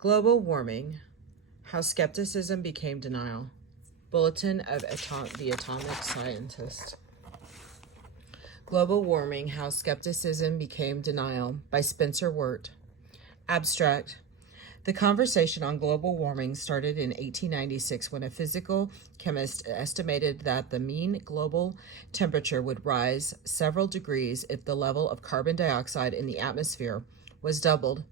Global warming, how skepticism became denial. Bulletin of the Atomic Scientist. Global warming, how skepticism became denial by Spencer Weart. Abstract. The conversation on global warming started in 1896 when a physical chemist estimated that the mean global temperature would rise several degrees if the level of carbon dioxide in the atmosphere was doubled.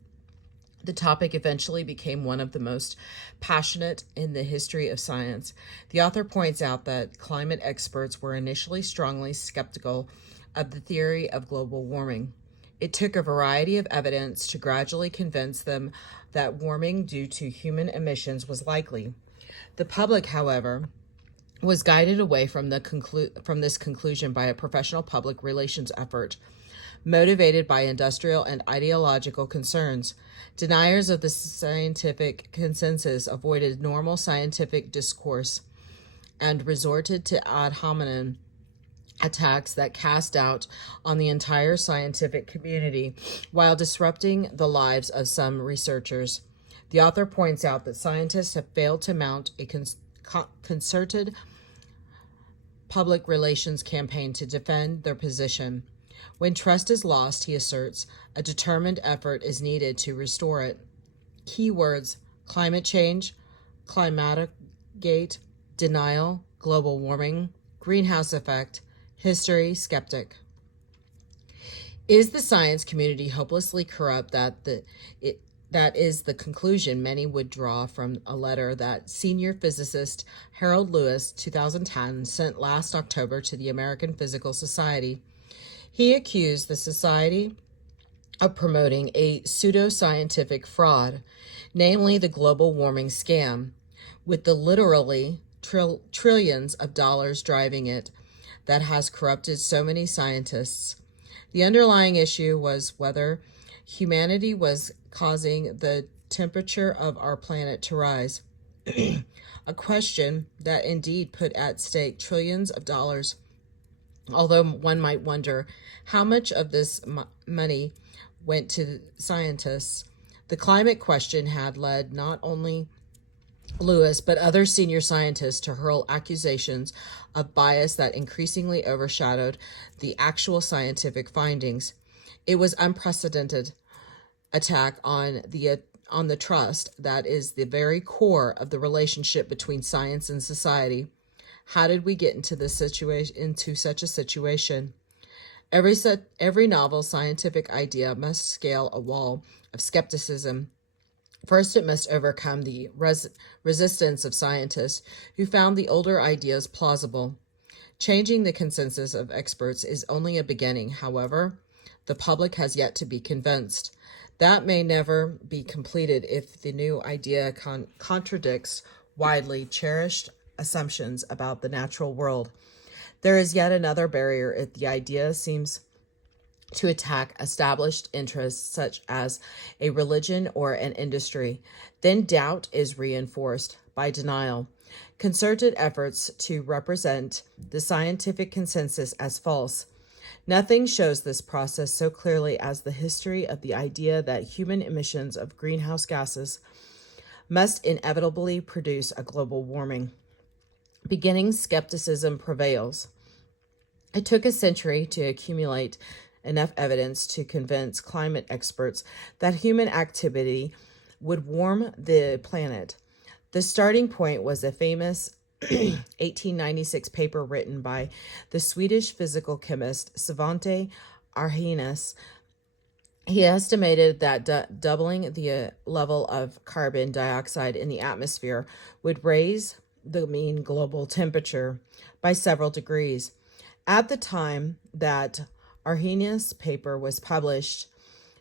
The topic eventually became one of the most passionate in the history of science. The author points out that climate experts were initially strongly skeptical of the theory of global warming. It took a variety of evidence to gradually convince them that warming due to human emissions was likely. The public, however, was guided away from this conclusion by a professional public relations effort motivated by industrial and ideological concerns. Deniers of the scientific consensus avoided normal scientific discourse and resorted to ad hominem attacks that cast doubt on the entire scientific community while disrupting the lives of some researchers. The author points out that scientists have failed to mount a concerted public relations campaign to defend their position. When trust is lost, he asserts, a determined effort is needed to restore it. Keywords: climate change, climatic gate, denial, global warming, greenhouse effect, history, skeptic. Is the science community hopelessly corrupt? That is the conclusion many would draw from a letter that senior physicist Harold Lewis, 2010, sent last October to the American Physical Society. He accused the Society of promoting a pseudo-scientific fraud, namely the global warming scam, with the literally trillions of dollars driving it that has corrupted so many scientists. The underlying issue was whether humanity was causing the temperature of our planet to rise, a question that indeed put at stake trillions of dollars. Although one might wonder how much of this money went to scientists, the climate question had led not only Lewis but other senior scientists to hurl accusations of bias that increasingly overshadowed the actual scientific findings. It was unprecedented attack on the trust that is the very core of the relationship between science and society. How did we get into such a situation? Every novel scientific idea must scale a wall of skepticism. First, it must overcome the resistance of scientists who found the older ideas plausible. Changing the consensus of experts is only a beginning. However, the public has yet to be convinced. That may never be completed if the new idea contradicts widely cherished assumptions about the natural world. There is yet another barrier if the idea seems to attack established interests such as a religion or an industry. Then doubt is reinforced by denial. Concerted efforts to represent the scientific consensus as false. Nothing shows this process so clearly as the history of the idea that human emissions of greenhouse gases must inevitably produce a global warming. Beginning skepticism prevails. It took a century to accumulate enough evidence to convince climate experts that human activity would warm the planet. The starting point was a famous 1896 paper written by the Swedish physical chemist Svante Arrhenius. He estimated that doubling the level of carbon dioxide in the atmosphere would raise the mean global temperature by several degrees. At the time that Arrhenius' paper was published,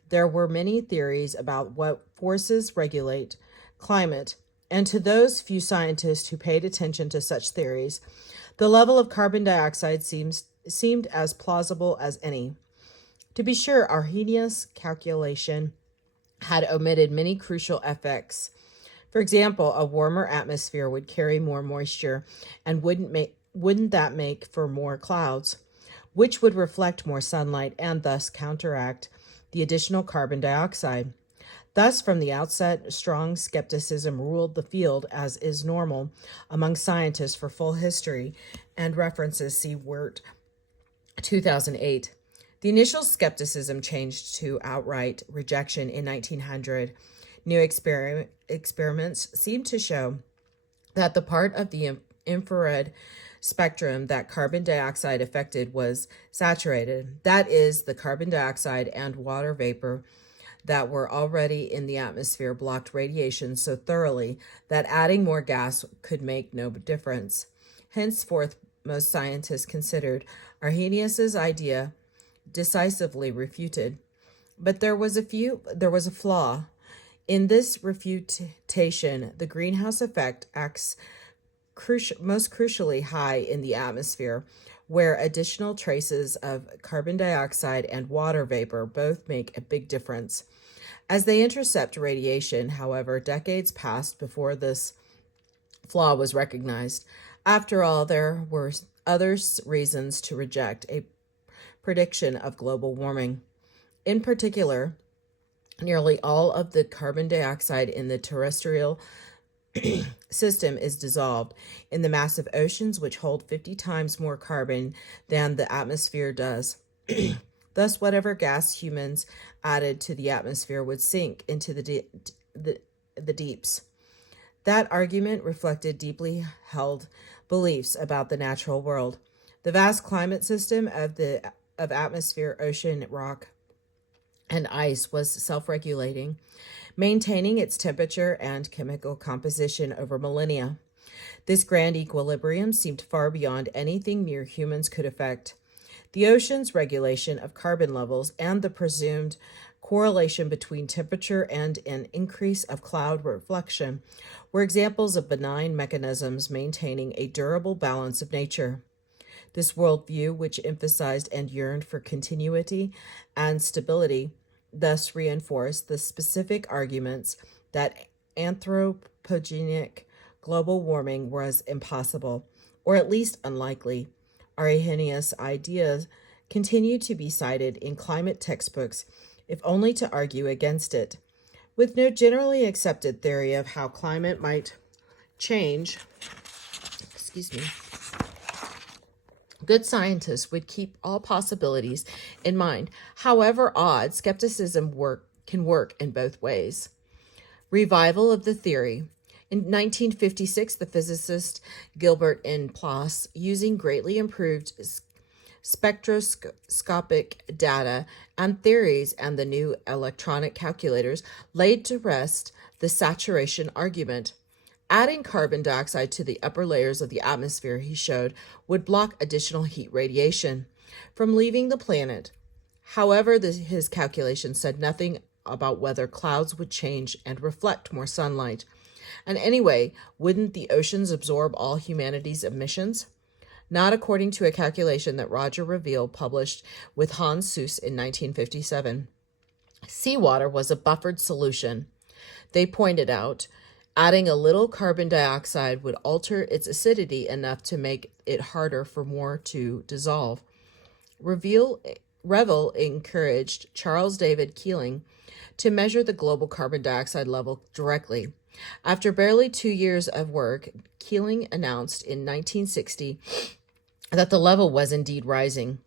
there were many theories about what forces regulate climate, and to those few scientists who paid attention to such theories, the level of carbon dioxide seemed as plausible as any. To be sure, Arrhenius' calculation had omitted many crucial effects. For example, a warmer atmosphere would carry more moisture, and wouldn't that make for more clouds, which would reflect more sunlight and thus counteract the additional carbon dioxide. Thus, from the outset, strong skepticism ruled the field, as is normal among scientists. For full history and references, see Weart, 2008. The initial skepticism changed to outright rejection in 1900. New experiments seemed to show that the part of the infrared spectrum that carbon dioxide affected was saturated. That is, the carbon dioxide and water vapor that were already in the atmosphere blocked radiation so thoroughly that adding more gas could make no difference. Henceforth, most scientists considered Arrhenius's idea decisively refuted. But there was a flaw. In this refutation, the greenhouse effect acts most crucially high in the atmosphere, where additional traces of carbon dioxide and water vapor both make a big difference. As they intercept radiation, however, decades passed before this flaw was recognized. After all, there were other reasons to reject a prediction of global warming. In particular, nearly all of the carbon dioxide in the terrestrial system is dissolved in the massive oceans, which hold 50 times more carbon than the atmosphere does. Thus, whatever gas humans added to the atmosphere would sink into the deeps. That argument reflected deeply held beliefs about the natural world. The vast climate system of atmosphere, ocean, rock, and ice was self-regulating, maintaining its temperature and chemical composition over millennia. This grand equilibrium seemed far beyond anything mere humans could affect. The ocean's regulation of carbon levels and the presumed correlation between temperature and an increase of cloud reflection were examples of benign mechanisms maintaining a durable balance of nature. This worldview, which emphasized and yearned for continuity and stability, thus reinforced the specific arguments that anthropogenic global warming was impossible, or at least unlikely. Arrhenius' ideas continue to be cited in climate textbooks, if only to argue against it. With no generally accepted theory of how climate might change, good scientists would keep all possibilities in mind. However odd, skepticism can work in both ways. Revival of the theory. In 1956, the physicist Gilbert N. Ploss, using greatly improved spectroscopic data and theories and the new electronic calculators, laid to rest the saturation argument. Adding carbon dioxide to the upper layers of the atmosphere, he showed, would block additional heat radiation from leaving the planet. However, his calculations said nothing about whether clouds would change and reflect more sunlight. And anyway, wouldn't the oceans absorb all humanity's emissions? Not according to a calculation that Roger Reville published with Hans Suess in 1957. Seawater was a buffered solution. They pointed out, adding a little carbon dioxide would alter its acidity enough to make it harder for more to dissolve. Reville encouraged Charles David Keeling to measure the global carbon dioxide level directly. After barely 2 years of work, Keeling announced in 1960 that the level was indeed rising.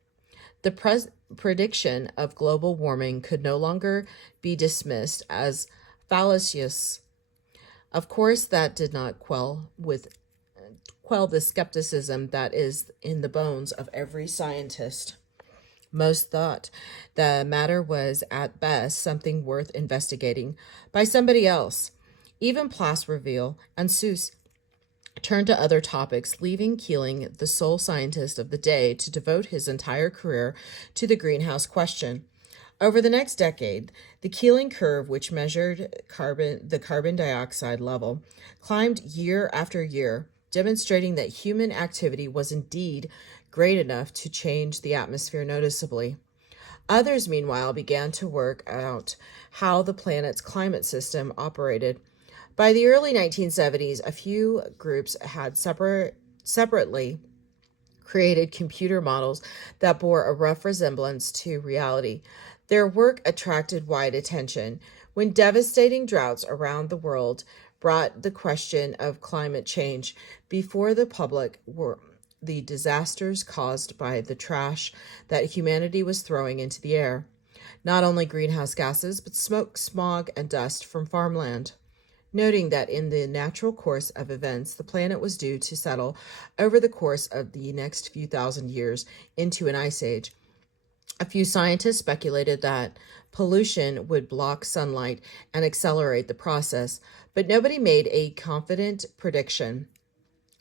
The prediction of global warming could no longer be dismissed as fallacious. Of course, that did not quell the skepticism that is in the bones of every scientist. Most thought the matter was, at best, something worth investigating by somebody else. Even Ploss, Reville, and Suess turned to other topics, leaving Keeling, the sole scientist of the day, to devote his entire career to the greenhouse question. Over the next decade, the Keeling curve, which measured the carbon dioxide level, climbed year after year, demonstrating that human activity was indeed great enough to change the atmosphere noticeably. Others, meanwhile, began to work out how the planet's climate system operated. By the early 1970s, a few groups had separately created computer models that bore a rough resemblance to reality. Their work attracted wide attention, When devastating droughts around the world brought the question of climate change before the public were the disasters caused by the trash that humanity was throwing into the air. Not only greenhouse gases, but smoke, smog, and dust from farmland. Noting that in the natural course of events, the planet was due to settle over the course of the next few thousand years into an ice age. A few scientists speculated that pollution would block sunlight and accelerate the process, but nobody made a confident prediction,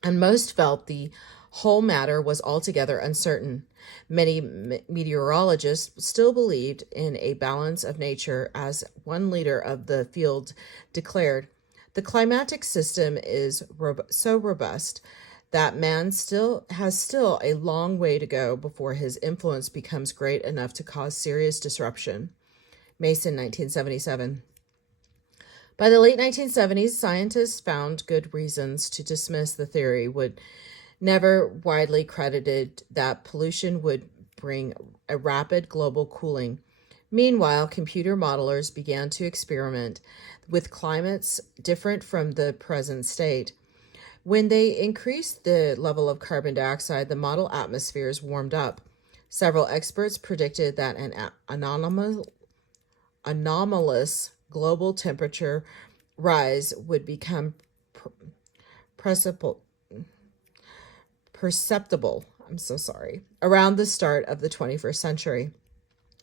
and most felt the whole matter was altogether uncertain. Many meteorologists still believed in a balance of nature, as one leader of the field declared. The climatic system is so robust that man has a long way to go before his influence becomes great enough to cause serious disruption. Mason, 1977. By the late 1970s, scientists found good reasons to dismiss the theory would never widely credited that pollution would bring a rapid global cooling. Meanwhile, computer modelers began to experiment with climates different from the present state. When they increased the level of carbon dioxide, the model atmospheres warmed up. Several experts predicted that an anomalous global temperature rise would become perceptible around the start of the 21st century.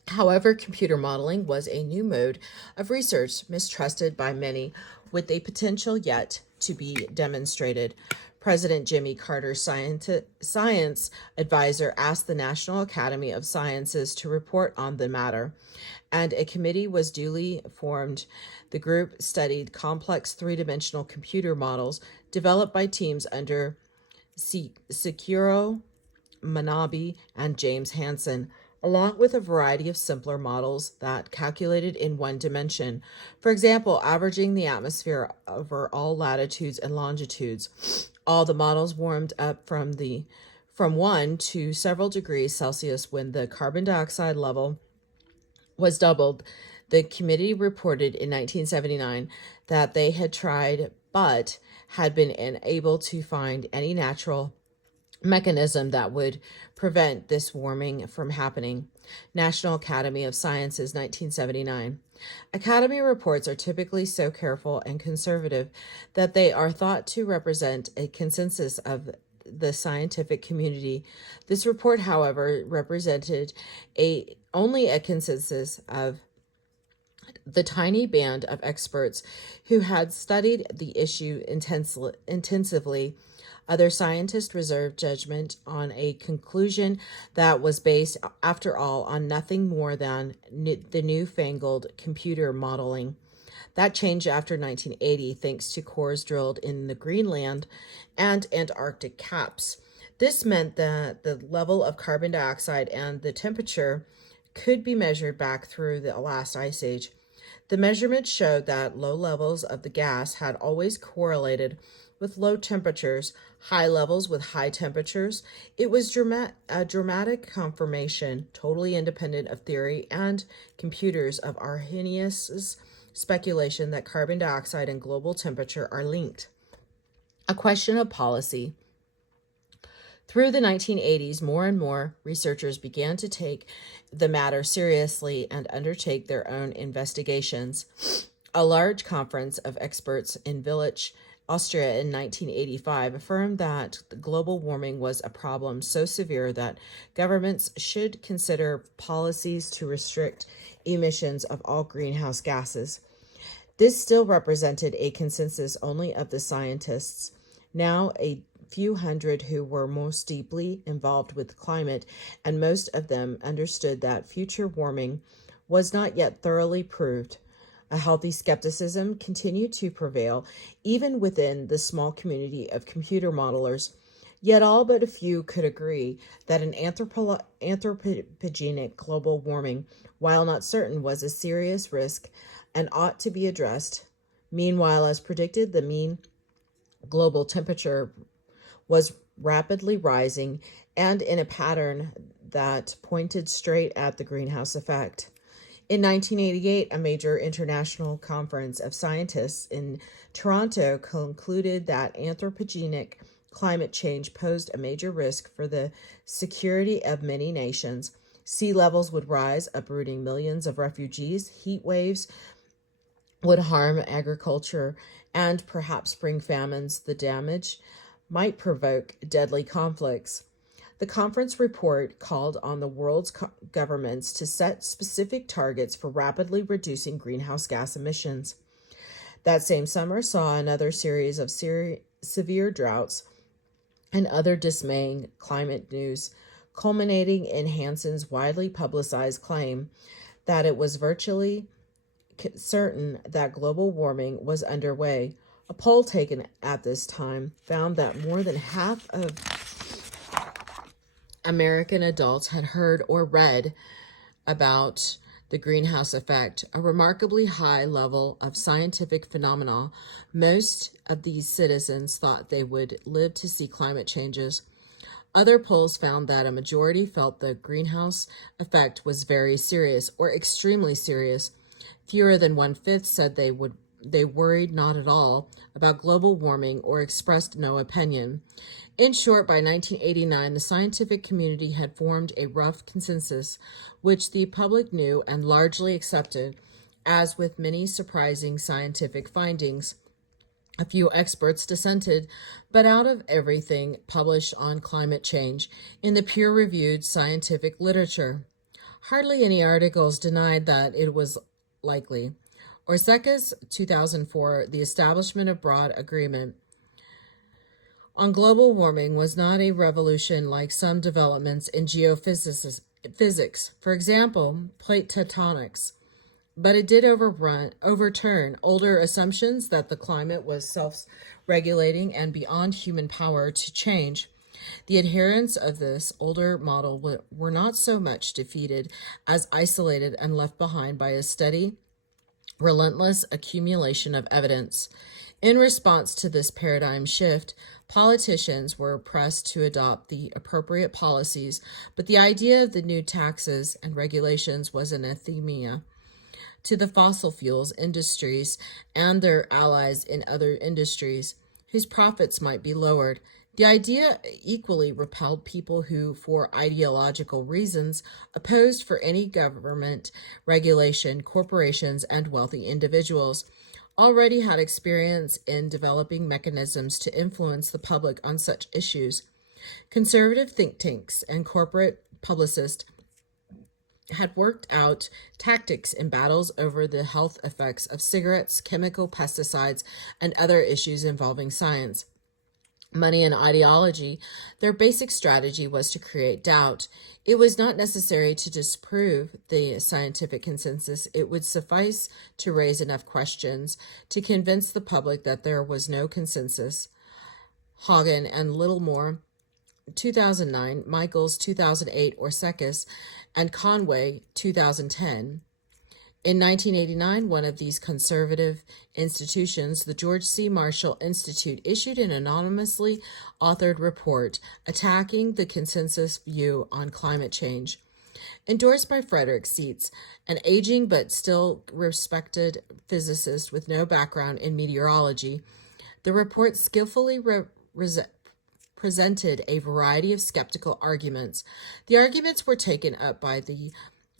However, computer modeling was a new mode of research mistrusted by many, with a potential yet to be demonstrated. President Jimmy Carter's science advisor asked the National Academy of Sciences to report on the matter, and a committee was duly formed. The group studied complex three-dimensional computer models developed by teams under Sekiro Manabe and James Hansen, along with a variety of simpler models that calculated in one dimension. For example, averaging the atmosphere over all latitudes and longitudes. All the models warmed up from 1 to several degrees Celsius when the carbon dioxide level was doubled. The committee reported in 1979 that they had tried but had been unable to find any natural mechanism that would prevent this warming from happening. National Academy of Sciences, 1979. Academy reports are typically so careful and conservative that they are thought to represent a consensus of the scientific community. This report, however, represented only a consensus of the tiny band of experts who had studied the issue intensively. Other scientists reserved judgment on a conclusion that was based, after all, on nothing more than the newfangled computer modeling. That changed after 1980, thanks to cores drilled in the Greenland and Antarctic caps. This meant that the level of carbon dioxide and the temperature could be measured back through the last ice age. The measurements showed that low levels of the gas had always correlated with low temperatures, high levels with high temperatures. It was a dramatic confirmation, totally independent of theory and computers, of Arrhenius' speculation that carbon dioxide and global temperature are linked. A question of policy. Through the 1980s, more and more researchers began to take the matter seriously and undertake their own investigations. A large conference of experts in Villach, Austria in 1985 affirmed that global warming was a problem so severe that governments should consider policies to restrict emissions of all greenhouse gases. This still represented a consensus only of the scientists. Now a few hundred who were most deeply involved with climate, and most of them understood that future warming was not yet thoroughly proved. A healthy skepticism continued to prevail, even within the small community of computer modelers. Yet all but a few could agree that an anthropogenic global warming, while not certain, was a serious risk and ought to be addressed. Meanwhile, as predicted, the mean global temperature was rapidly rising and in a pattern that pointed straight at the greenhouse effect. In 1988, a major international conference of scientists in Toronto concluded that anthropogenic climate change posed a major risk for the security of many nations. Sea levels would rise, uprooting millions of refugees. Heat waves would harm agriculture and perhaps bring famines. The damage might provoke deadly conflicts. The conference report called on the world's governments to set specific targets for rapidly reducing greenhouse gas emissions. That same summer saw another series of severe droughts and other dismaying climate news, culminating in Hansen's widely publicized claim that it was virtually certain that global warming was underway. A poll taken at this time found that more than half of American adults had heard or read about the greenhouse effect, a remarkably high level of scientific phenomena. Most of these citizens thought they would live to see climate changes. Other polls found that a majority felt the greenhouse effect was very serious or extremely serious. Fewer than one-fifth said they worried not at all about global warming or expressed no opinion. In short, by 1989, the scientific community had formed a rough consensus, which the public knew and largely accepted, as with many surprising scientific findings. A few experts dissented, but out of everything published on climate change in the peer-reviewed scientific literature, hardly any articles denied that it was likely. Orseca's 2004, The Establishment of Broad Agreement on Global Warming was not a revolution like some developments in geophysics, for example, plate tectonics, but it did overturn older assumptions that the climate was self-regulating and beyond human power to change. The adherents of this older model were not so much defeated as isolated and left behind by a steady, relentless accumulation of evidence. In response to this paradigm shift, politicians were pressed to adopt the appropriate policies, but the idea of the new taxes and regulations was anathema to the fossil fuels industries and their allies in other industries, whose profits might be lowered. The idea equally repelled people who, for ideological reasons, opposed for any government regulation, corporations, and wealthy individuals already had experience in developing mechanisms to influence the public on such issues. Conservative think tanks and corporate publicists had worked out tactics in battles over the health effects of cigarettes, chemical pesticides, and other issues involving science, money, and ideology. Their basic strategy was to create doubt. It was not necessary to disprove the scientific consensus. It would suffice to raise enough questions to convince the public that there was no consensus. Hagen and Littlemore, 2009, Michaels, 2008, Orsekas, and Conway, 2010. In 1989, one of these conservative institutions, the George C. Marshall Institute, issued an anonymously authored report attacking the consensus view on climate change. Endorsed by Frederick Seitz, an aging but still respected physicist with no background in meteorology, the report skillfully presented a variety of skeptical arguments. The arguments were taken up by the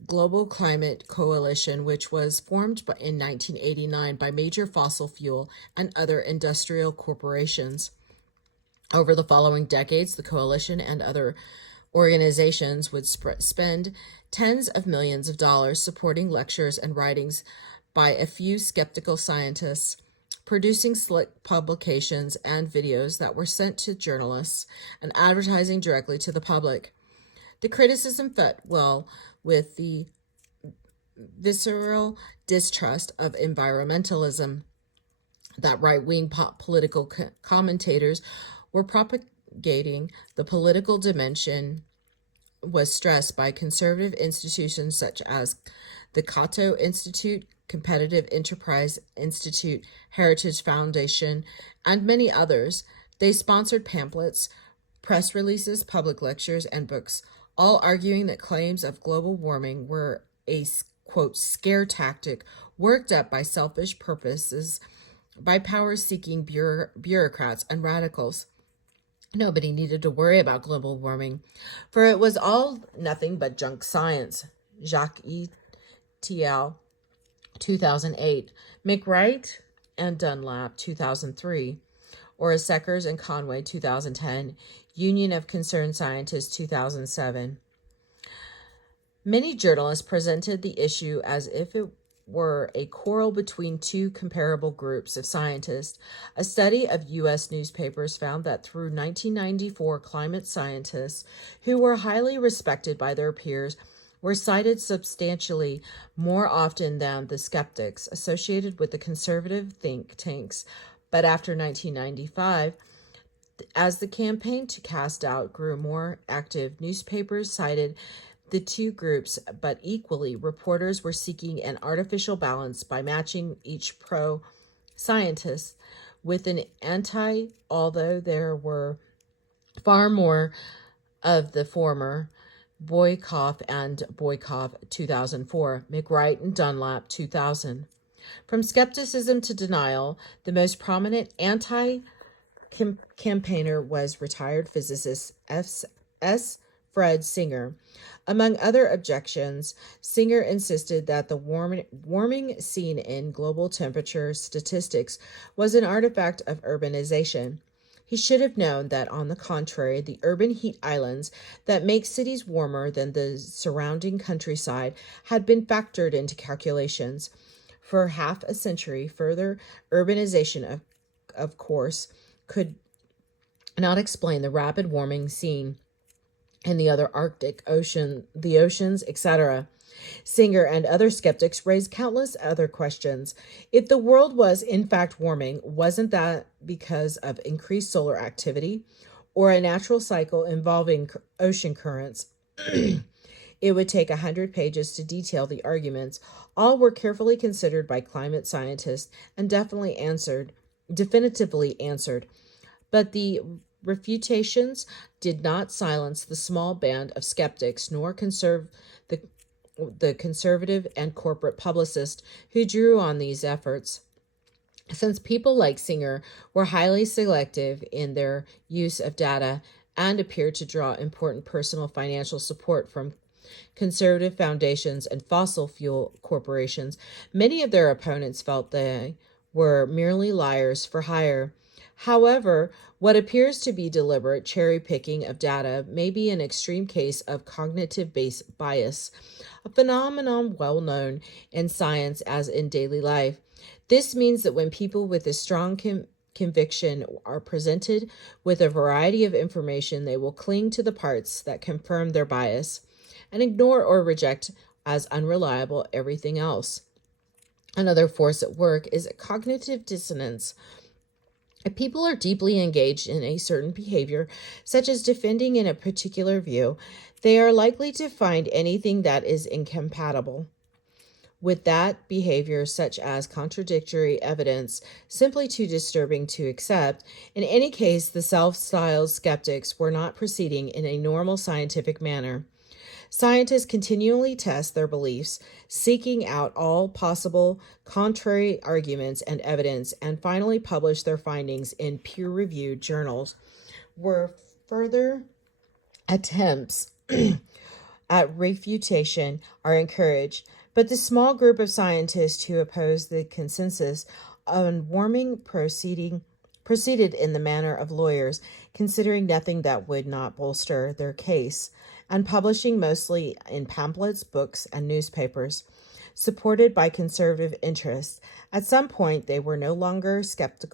Global Climate Coalition, which was formed in 1989 by major fossil fuel and other industrial corporations. Over the following decades, the coalition and other organizations would spend tens of millions of dollars supporting lectures and writings by a few skeptical scientists, producing slick publications and videos that were sent to journalists and advertising directly to the public. The criticism fit well with the visceral distrust of environmentalism that right-wing political commentators were propagating. The political dimension was stressed by conservative institutions such as the Cato Institute, Competitive Enterprise Institute, Heritage Foundation, and many others. They sponsored pamphlets, press releases, public lectures, and books, all arguing that claims of global warming were a, quote, scare tactic worked up by selfish purposes by power-seeking bureaucrats and radicals. Nobody needed to worry about global warming, for it was all nothing but junk science. Jacques E. Thiel, 2008, McWright and Dunlap, 2003, Ora Seckers and Conway, 2010, Union of Concerned Scientists, 2007. Many journalists presented the issue as if it were a quarrel between two comparable groups of scientists. A study of U.S. newspapers found that through 1994, climate scientists, who were highly respected by their peers, were cited substantially more often than the skeptics associated with the conservative think tanks. But after 1995, as the campaign to cast doubt grew more active, newspapers cited the two groups, but equally, reporters were seeking an artificial balance by matching each pro-scientist with an anti, although there were far more of the former. Boykoff and Boykoff, 2004, McWright and Dunlap, 2000. From skepticism to denial, the most prominent anti-campaigner was retired physicist S. Fred Singer. Among other objections, Singer insisted that the warming seen in global temperature statistics was an artifact of urbanization. He should have known that, on the contrary, the urban heat islands that make cities warmer than the surrounding countryside had been factored into calculations. For half a century, further urbanization, of course, could not explain the rapid warming seen in the other Arctic Ocean, the oceans, etc. Singer and other skeptics raised countless other questions. If the world was in fact warming, wasn't that because of increased solar activity or a natural cycle involving ocean currents? It would take 100 pages to detail the arguments. All were carefully considered by climate scientists and definitively answered. But the refutations did not silence the small band of skeptics, nor the conservative and corporate publicists who drew on these efforts. Since people like Singer were highly selective in their use of data and appeared to draw important personal financial support from conservative foundations and fossil fuel corporations, many of their opponents felt they were merely liars for hire. However, what appears to be deliberate cherry-picking of data may be an extreme case of cognitive bias, a phenomenon well known in science as in daily life. This means that when people with a strong conviction are presented with a variety of information, they will cling to the parts that confirm their bias and ignore or reject as unreliable everything else. Another force at work is cognitive dissonance. If people are deeply engaged in a certain behavior, such as defending in a particular view, they are likely to find anything that is incompatible with that behavior, such as contradictory evidence, simply too disturbing to accept. In any case, the self-styled skeptics were not proceeding in a normal scientific manner. Scientists continually test their beliefs, seeking out all possible contrary arguments and evidence, and finally publish their findings in peer-reviewed journals. Where further attempts at refutation are encouraged, but the small group of scientists who opposed the consensus on warming proceeded in the manner of lawyers, considering nothing that would not bolster their case, and publishing mostly in pamphlets, books, and newspapers, supported by conservative interests. At some point, they were no longer skeptics,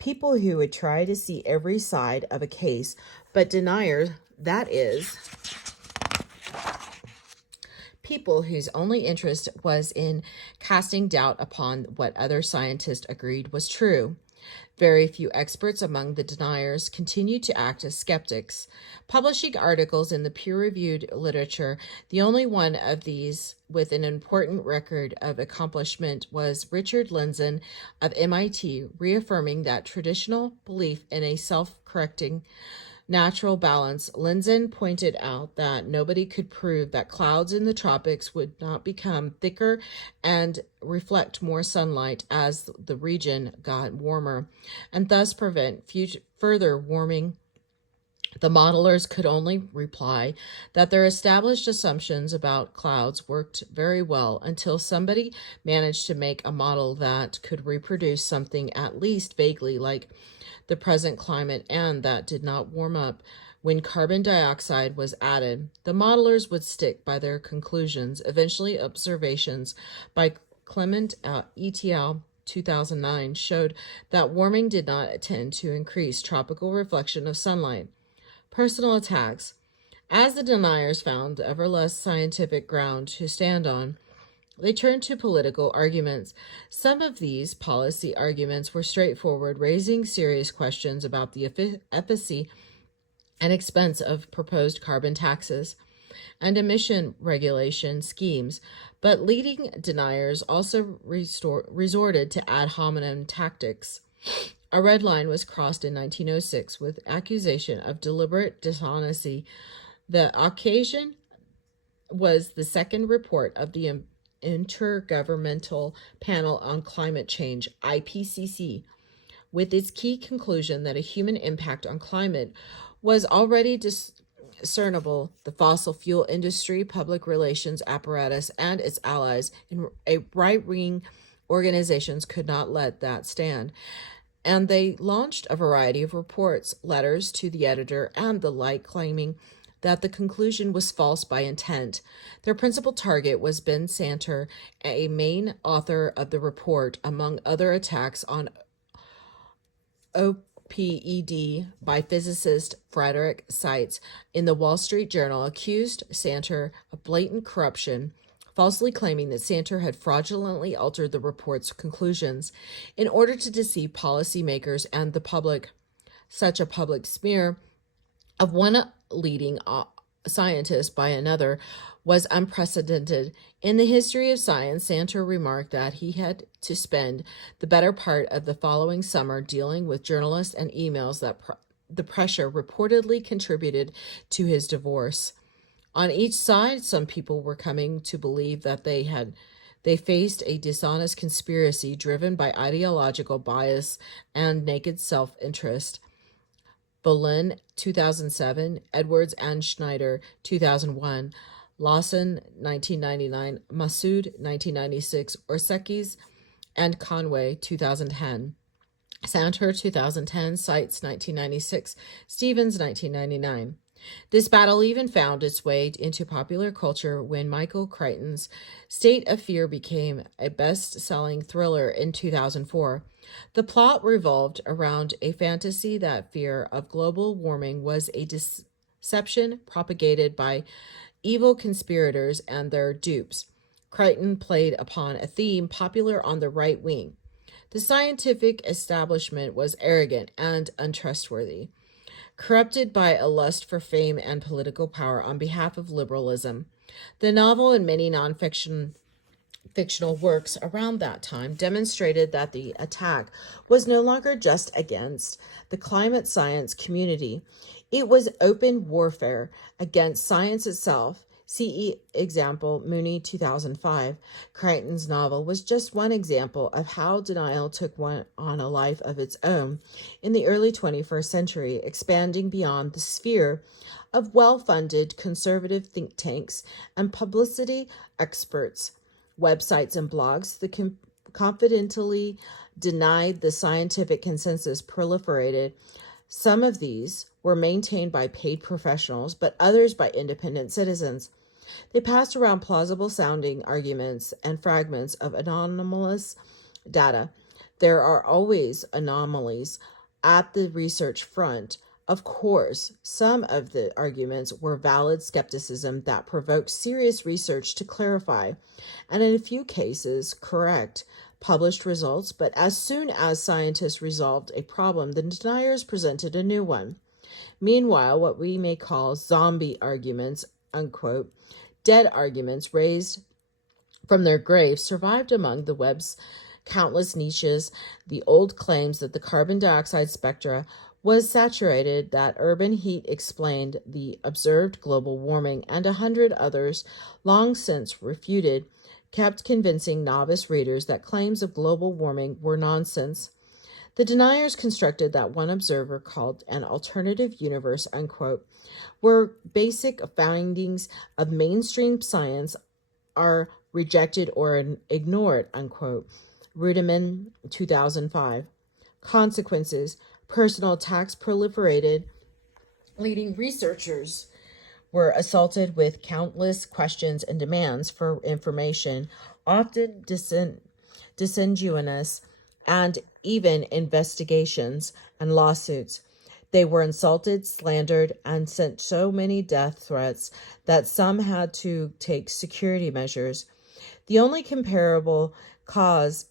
people who would try to see every side of a case, but deniers, that is, people whose only interest was in casting doubt upon what other scientists agreed was true. Very few experts among the deniers continued to act as skeptics, publishing articles in the peer-reviewed literature. The only one of these with an important record of accomplishment was Richard Lindzen of MIT, reaffirming that traditional belief in a self-correcting natural balance, Lindzen pointed out that nobody could prove that clouds in the tropics would not become thicker and reflect more sunlight as the region got warmer, and thus prevent further warming. The modelers could only reply that their established assumptions about clouds worked very well until somebody managed to make a model that could reproduce something at least vaguely like the present climate and that did not warm up when carbon dioxide was added. The modelers would stick by their conclusions. Eventually, observations by Clement et al. 2009 showed that warming did not tend to increase tropical reflection of sunlight. Personal attacks. As the deniers found ever less scientific ground to stand on, they turned to political arguments. Some of these policy arguments were straightforward, raising serious questions about the efficacy and expense of proposed carbon taxes and emission regulation schemes, but leading deniers also resorted to ad hominem tactics. A red line was crossed in 1906 with accusation of deliberate dishonesty. The occasion was the second report of the Intergovernmental Panel on Climate Change, IPCC, with its key conclusion that a human impact on climate was already discernible. The fossil fuel industry, public relations apparatus, and its allies in right-wing organizations could not let that stand, and they launched a variety of reports, letters to the editor, and the like, claiming that the conclusion was false by intent. Their principal target was Ben Santer, a main author of the report, among other attacks on OPED by physicist Frederick Seitz in the Wall Street Journal, accused Santer of blatant corruption, falsely claiming that Santer had fraudulently altered the report's conclusions in order to deceive policymakers and the public. Such a public smear of one leading scientist by another was unprecedented. In the history of science, Santer remarked that he had to spend the better part of the following summer dealing with journalists and emails that the pressure reportedly contributed to his divorce. On each side, some people were coming to believe that they faced a dishonest conspiracy driven by ideological bias and naked self-interest. Bulletin, 2007, Edwards and Schneider, 2001, Lawson, 1999, Massoud, 1996, Orsekis and Conway, 2010. Santer, 2010, Seitz, 1996, Stevens, 1999. This battle even found its way into popular culture when Michael Crichton's State of Fear became a best-selling thriller in 2004. The plot revolved around a fantasy that fear of global warming was a deception propagated by evil conspirators and their dupes. Crichton played upon a theme popular on the right wing. The scientific establishment was arrogant and untrustworthy, corrupted by a lust for fame and political power on behalf of liberalism. The novel and many fictional works around that time demonstrated that the attack was no longer just against the climate science community. It was open warfare against science itself. See example Mooney, 2005. Crichton's novel was just one example of how denial took on a life of its own in the early 21st century, expanding beyond the sphere of well-funded conservative think tanks and publicity experts. Websites and blogs that confidently denied the scientific consensus proliferated. Some of these were maintained by paid professionals, but others by independent citizens. They passed around plausible-sounding arguments and fragments of anomalous data. There are always anomalies at the research front. Of course, some of the arguments were valid skepticism that provoked serious research to clarify, and in a few cases, correct published results, but as soon as scientists resolved a problem, the deniers presented a new one. Meanwhile, what we may call zombie arguments, unquote, dead arguments raised from their graves, survived among the web's countless niches. The old claims that the carbon dioxide spectra was saturated that urban heat explained the observed global warming, and 100 others, long since refuted, kept convincing novice readers that claims of global warming were nonsense. The deniers constructed that one observer called an alternative universe, unquote, where basic findings of mainstream science are rejected or ignored, unquote. Rudiman, 2005. Consequences. Personal attacks proliferated. Leading researchers were assaulted with countless questions and demands for information, often disingenuous, and even investigations and lawsuits. They were insulted, slandered, and sent so many death threats that some had to take security measures. The only comparable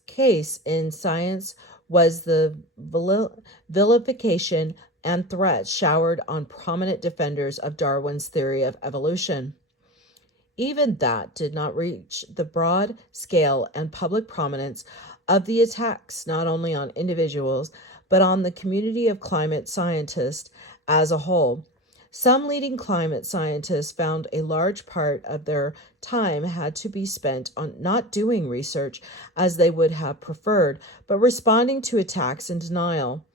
case in science was the vilification and threats showered on prominent defenders of Darwin's theory of evolution. Even that did not reach the broad scale and public prominence of the attacks, not only on individuals, but on the community of climate scientists as a whole. Some leading climate scientists found a large part of their time had to be spent on not doing research as they would have preferred, but responding to attacks and denial.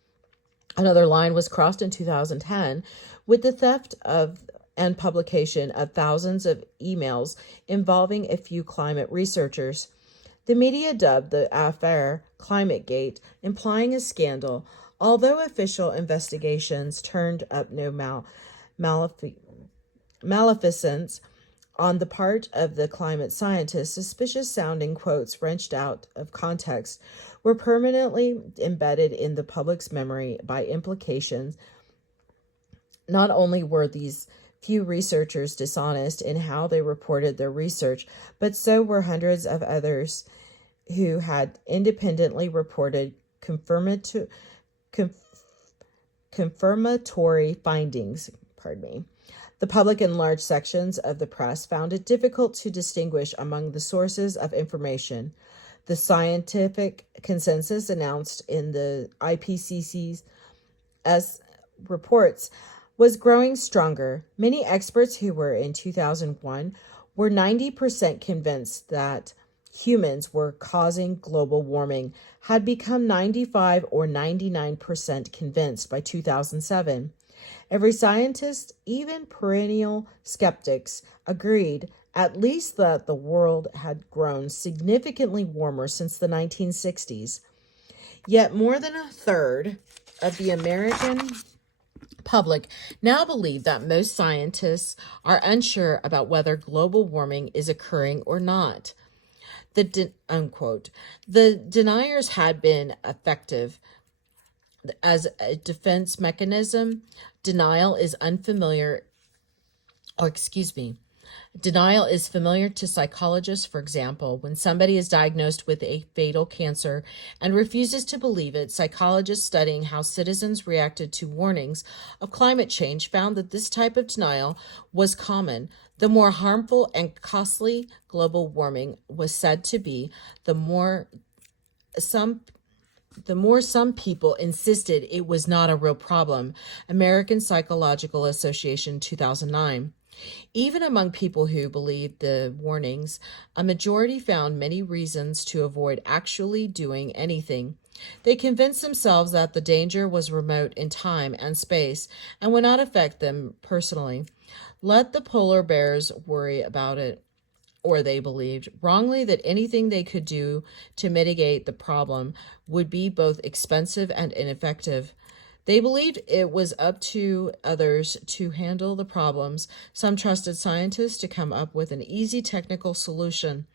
Another line was crossed in 2010 with the theft of and publication of thousands of emails involving a few climate researchers. The media dubbed the affair ClimateGate, implying a scandal, although official investigations turned up no maleficence on the part of the climate scientists. Suspicious-sounding quotes wrenched out of context were permanently embedded in the public's memory by implications. Not only were these few researchers dishonest in how they reported their research, but so were hundreds of others who had independently reported confirmatory findings. The public and large sections of the press found it difficult to distinguish among the sources of information. The scientific consensus announced in the IPCC's reports was growing stronger. Many experts who were in 2001 were 90% convinced that humans were causing global warming, had become 95 or 99% convinced by 2007. Every scientist, even perennial skeptics, agreed at least that the world had grown significantly warmer since the 1960s. Yet more than a third of the American public now believe that most scientists are unsure about whether global warming is occurring or not. Unquote. The deniers had been effective as a defense mechanism. Denial is familiar to psychologists. For example, when somebody is diagnosed with a fatal cancer and refuses to believe it, psychologists studying how citizens reacted to warnings of climate change found that this type of denial was common. The more harmful and costly global warming was said to be, the more some people insisted it was not a real problem. American Psychological Association, 2009. Even among people who believed the warnings, a majority found many reasons to avoid actually doing anything. They convinced themselves that the danger was remote in time and space and would not affect them personally. Let the polar bears worry about it. Or they believed wrongly that anything they could do to mitigate the problem would be both expensive and ineffective. They believed it was up to others to handle the problems. Some trusted scientists to come up with an easy technical solution.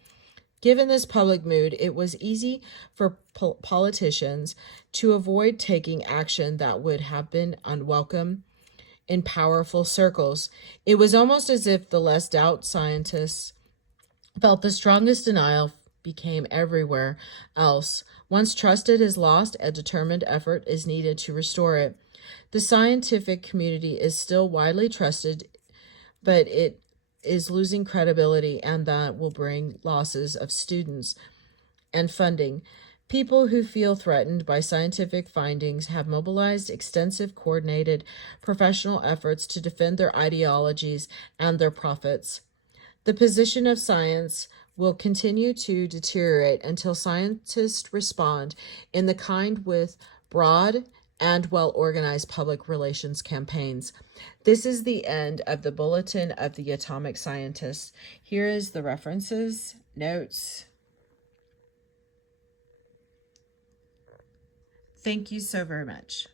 Given this public mood, it was easy for politicians to avoid taking action that would have been unwelcome in powerful circles. It was almost as if the less doubt scientists felt the strongest denial became everywhere else. Once trusted is lost, a determined effort is needed to restore it. The scientific community is still widely trusted, but it is losing credibility, and that will bring losses of students and funding. People who feel threatened by scientific findings have mobilized extensive, coordinated professional efforts to defend their ideologies and their profits. The position of science will continue to deteriorate until scientists respond in the kind with broad and well-organized public relations campaigns. This is the end of the Bulletin of the Atomic Scientists. Here is the references, notes. Thank you so very much.